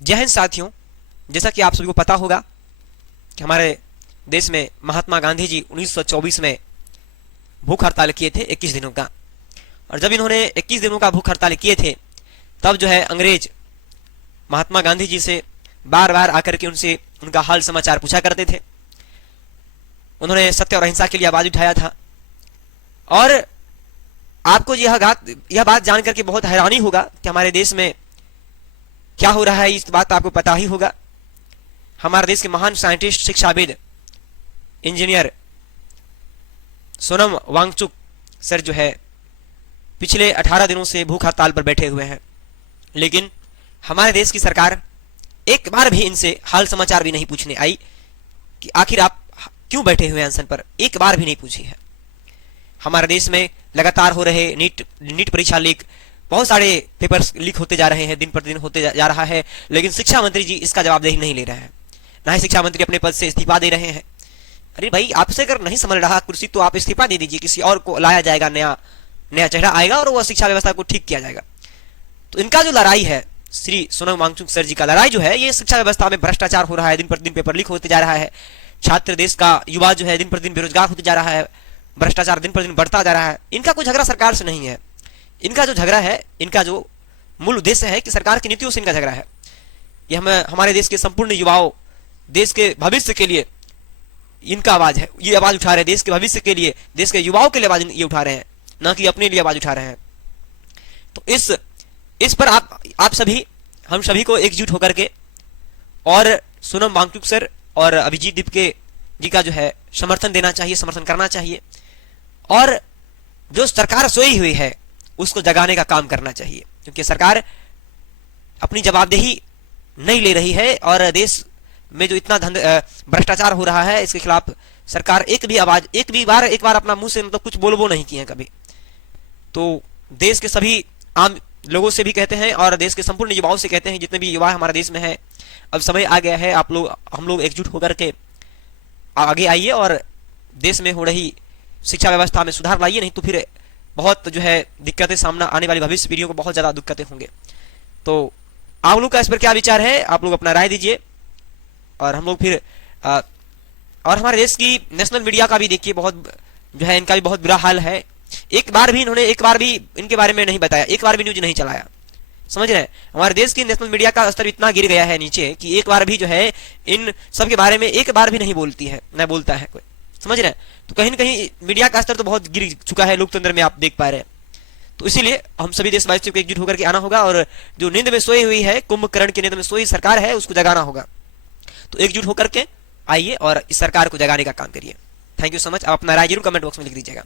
जय हिंद साथियों, जैसा कि आप सभी को पता होगा कि हमारे देश में महात्मा गांधी जी 1924 में भूख हड़ताल किए थे 21 दिनों का। और जब इन्होंने 21 दिनों का भूख हड़ताल किए थे तब जो है अंग्रेज महात्मा गांधी जी से बार बार आकर के उनसे उनका हाल समाचार पूछा करते थे। उन्होंने सत्य और अहिंसा के लिए आवाज उठाया था। और आपको यह बात जान करके बहुत हैरानी होगा कि हमारे देश में क्या हो रहा है। इस बात आपको पता ही होगा। हमारे देश के महान साइंटिस्ट, शिक्षाविद, इंजीनियर सोनम वांगचुक सर जो है पिछले 18 दिनों से भूख हड़ताल पर बैठे हुए हैं, लेकिन हमारे देश की सरकार एक बार भी इनसे हाल समाचार भी नहीं पूछने आई कि आखिर आप क्यों बैठे हुए हैं अनशन पर। एक बार भी नहीं पूछी है। हमारे देश में लगातार हो रहे नीट परीक्षा लीक, बहुत सारे पेपर्स लीक होते जा रहे हैं, दिन पर दिन होते जा रहा है, लेकिन शिक्षा मंत्री जी इसका जवाबदेही नहीं ले रहे हैं। ना ही शिक्षा मंत्री अपने पद से इस्तीफा दे रहे हैं। अरे भाई, आपसे अगर नहीं संभल रहा कुर्सी तो आप इस्तीफा दे दीजिए, किसी और को लाया जाएगा, नया चेहरा आएगा और वह शिक्षा व्यवस्था को ठीक किया जाएगा। तो इनका जो लड़ाई है, श्री सोनम वांगचुक सर जी का लड़ाई जो है, ये शिक्षा व्यवस्था में भ्रष्टाचार हो रहा है, दिन पर दिन पेपर लीक होते जा रहा है, छात्र देश का युवा जो है दिन पर दिन बेरोजगार होते जा रहा है, भ्रष्टाचार दिन पर दिन बढ़ता जा रहा है। इनका कोई झगड़ा सरकार से नहीं है। इनका जो झगड़ा है, इनका जो मूल उद्देश्य है कि सरकार की नीतियों से इनका झगड़ा है। ये हमारे देश के संपूर्ण युवाओं, देश के भविष्य के लिए इनका आवाज है। ये आवाज उठा रहे हैं देश के भविष्य के लिए, देश के युवाओं के लिए आवाज ये उठा रहे हैं, ना कि अपने लिए आवाज उठा रहे हैं। तो इस पर आप सभी, हम सभी को एकजुट होकर के और सोनम वांगचुक सर और अभिजीत दीपके जी का जो है समर्थन देना चाहिए, समर्थन करना चाहिए। और जो सरकार सोई हुई है उसको जगाने का काम करना चाहिए, क्योंकि सरकार अपनी जवाबदेही नहीं ले रही है। और देश में जो इतना भ्रष्टाचार हो रहा है, इसके खिलाफ सरकार एक बार अपना मुंह से मतलब कुछ बोलबो नहीं किए हैं कभी। तो देश के सभी आम लोगों से भी कहते हैं और देश के संपूर्ण युवाओं से कहते हैं, जितने भी युवा हमारे देश में हैं, अब समय आ गया है, हम लोग एकजुट होकर के आगे आइए और देश में हो रही शिक्षा व्यवस्था में सुधार लाइए, नहीं तो फिर बहुत जो है दिक्कतें सामना आने वाली भविष्य पीढ़ियों को बहुत ज्यादा दिक्कतें होंगे। तो आप लोग का इस पर क्या विचार है, आप लोग अपना राय दीजिए। और हम लोग फिर और हमारे देश की नेशनल मीडिया का भी देखिए, बहुत जो है इनका भी बहुत बुरा हाल है। एक बार भी इनके बारे में नहीं बताया, एक बार भी न्यूज नहीं चलाया। समझ रहे हैं, हमारे देश की नेशनल मीडिया का स्तर इतना गिर गया है नीचे कि एक बार भी जो है इन सब के बारे में एक बार भी नहीं बोलता है कोई। समझ रहे हैं, तो कहीं न कहीं मीडिया का स्तर तो बहुत गिर चुका है लोकतंत्र में, आप देख पा रहे हैं। तो इसीलिए हम सभी देशवासियों को एकजुट होकर के आना होगा और जो नींद में सोई हुई है, कुंभकर्ण की नींद में सोई सरकार है, उसको जगाना होगा। तो एकजुट होकर के आइए और इस सरकार को जगाने का काम करिए। Thank you so much. आप अपना राय जरूर कमेंट बॉक्स में लिख दीजिएगा।